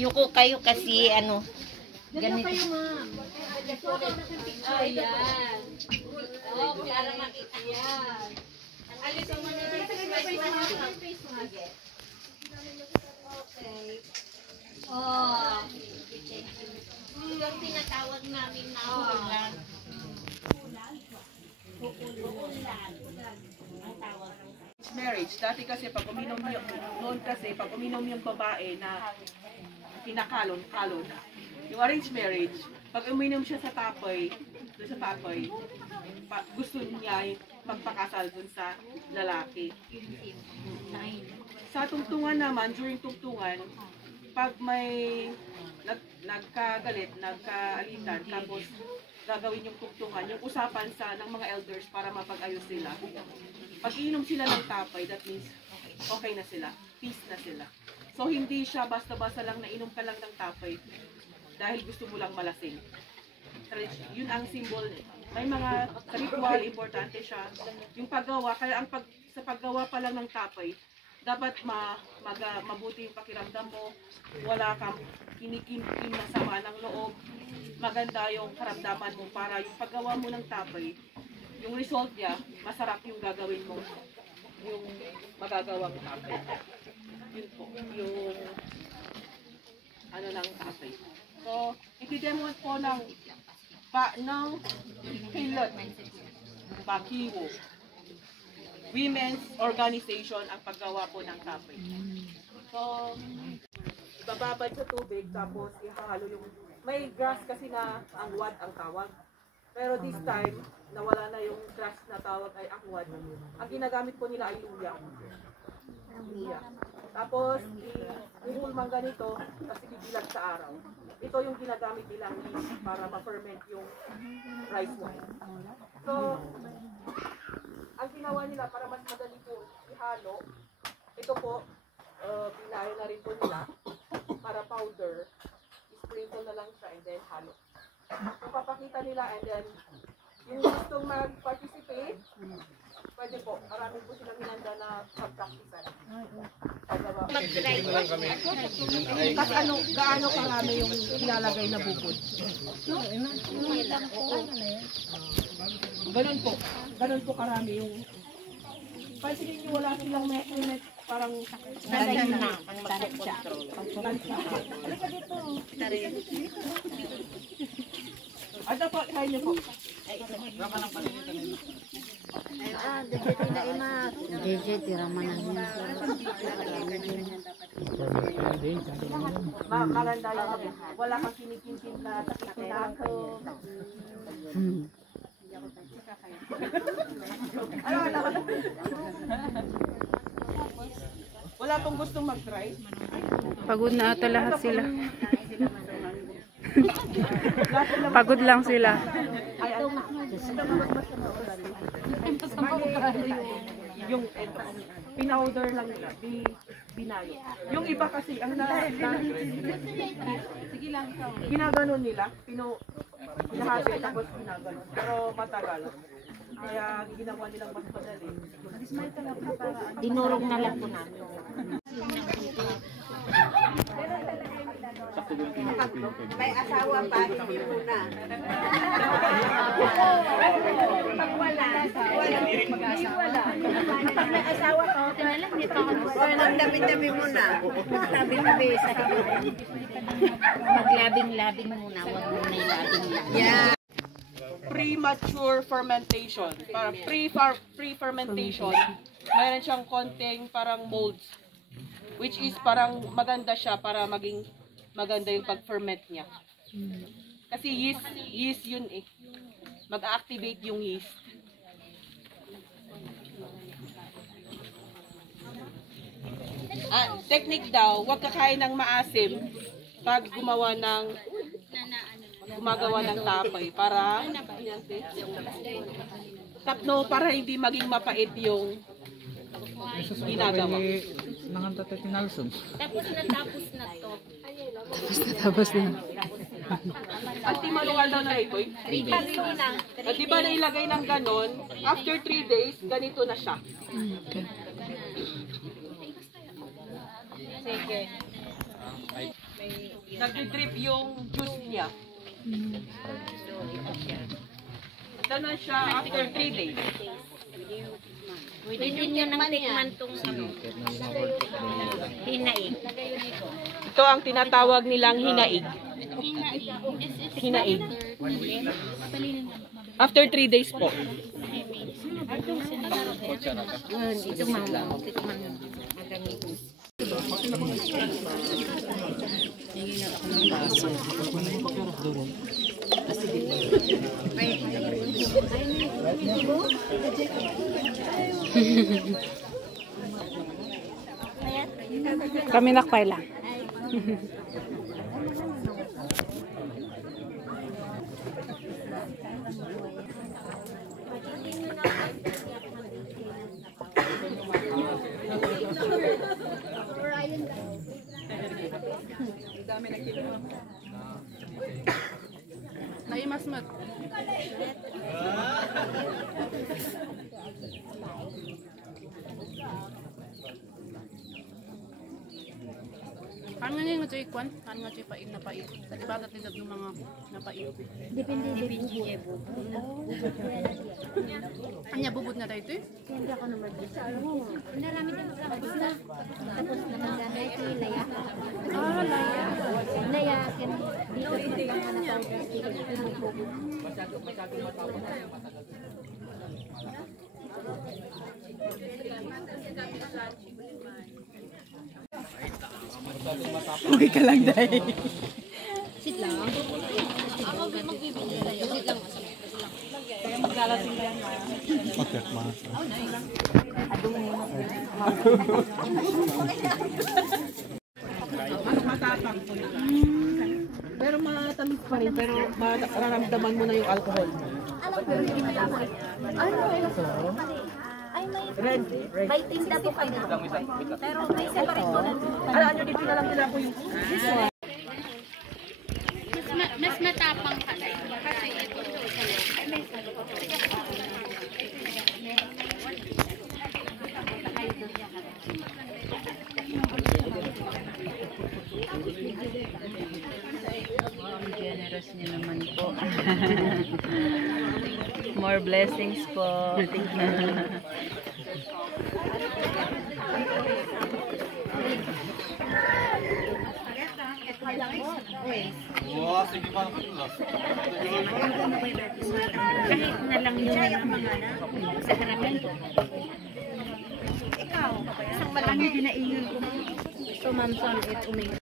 Yuko kayo kasi ano ganito kayo ma. Ayan. Oh, para makita yan. Alis ang mga face mask. Okay. Oh. Yung tinatawag namin na ulan. Ulan. Ang tawag. Marriage. Dati kasi pag uminom yung, noon kasi pag uminom yung babae na kinakalon-kalon. Yung arranged marriage, pag uminom siya sa tapoy, gusto niya magpakasal dun sa lalaki. Sa tungtungan naman, during tungtungan, pag may nagkagalit, nagkaalitan, tapos gagawin yung tungtungan, yung usapan ng mga elders para mapag-ayos sila. Pag iinom sila ng tapay, that means okay na sila, peace na sila. So hindi siya basta-basta lang nainom ka lang ng tapay dahil gusto mo lang malasing. Yun ang symbol. May mga ritual, importante siya. Yung paggawa, kaya sa paggawa pa lang ng tapay, dapat mabuti yung pakiramdam mo, wala kang kinikim-kim na sama ng loob, maganda yung karamdaman mo para yung paggawa mo ng tapay, yung result niya, masarap yung gagawin mo, yung magagawa mo tapay. Yun po, yung ano ng tapay. So, itidemo po ng Hilot, Bakiwo. Women's organization ang paggawa po ng tapay. So, ibababad sa tubig, tapos ihahalo yung, may grass kasi na angwad ang tawag. Pero this time, nawala na yung grass na tawag ay angwad. Ang ginagamit po nila ay luya. Luya. Tapos, ihulmang ganito, kasi gigilag sa araw. Ito yung ginagamit nilang para ma-ferment yung rice wine. So, ang ginawa nila para mas madali po ihalo, ito po, pinayo na rin po nila para powder. I-sprinkle na lang siya and then halo. So, papakita nila and then yung gustong mag-participate, pwede po. Marami po silang hinanda na pag-practicean. Kasi gaano karami yung ilalagay na bubod? Ganun po karami yung pansinin nyo wala silang measurement parang Sanay na ang mag-control. Halika dito. Ada po, kaya niyo po. Dito na imat. Dito, tiraman na yun. Maganda yung wala kang kinikintin na takikinako. Wala pong gustong mag-try? Pagod na ata lahat sila. Pagod lang sila. Yung pinowder lang nila, binayo. Yung iba kasi, ang ginaganon nila, pinahati tapos ginaganon. Pero matagal. Kaya ginawa nilang mas madali. Dinurog na lang po namin. May asawa pa, hindi muna. Pag wala, wala. Pag may asawa ka, walang dami-dami muna. Dami-dami sa Maglabing-labing muna, wag muna yung labing-labing. yeah. Premature fermentation. Para pre-fermentation, mayroon siyang konting parang molds. Which is parang maganda siya para maging maganda yung pag-ferment niya. Kasi yeast yun eh. Mag-activate yung yeast. technique daw, huwag kakain ng maasim pag gumagawa ng tapay para tapno para hindi maging mapait yung ginagawa. Tapos na. At di maluwal daw na ito. At di ba nailagay ng ganon, after 3 days, ganito na siya. Okay. Nagdi-drip yung juice niya. Ito na siya after 3 days. Pwede nyo nang tikman tong hinaig. Ito ang tinatawag nilang hinaig. Hinaig. After 3 days po. Ito mama, tikman nyo. Kami nakpay lang. Naimasmat. Ano nga yung nga kwan? Ano nga yung pait na pait? Sa iba natin yung mga napait. Depende din po. Anya bubud na tayo ito eh? Hindi ako naman dito. Alam mo, marami din sa isa. Tapos naman dahil ito yung laya. Ah, laya. Laya, dito sa mga Uwi ka lang dahil. sit lang. Ako magbibili tayo. Sit lang. Matapang po yun. Pero matamis pa rin, pero mararamdaman mo na yung alcohol. Ay, may tinda po kayo. Pero may separate po lang. Ano dito na lang nila po yung Mas matapang ka na. Kasi ito. Generous niyo naman po. More blessings po. Kahit na lang yun ang mga sa harapan ko. Ikaw, isang malaki dinaingan ko. So, ma'am, sorry,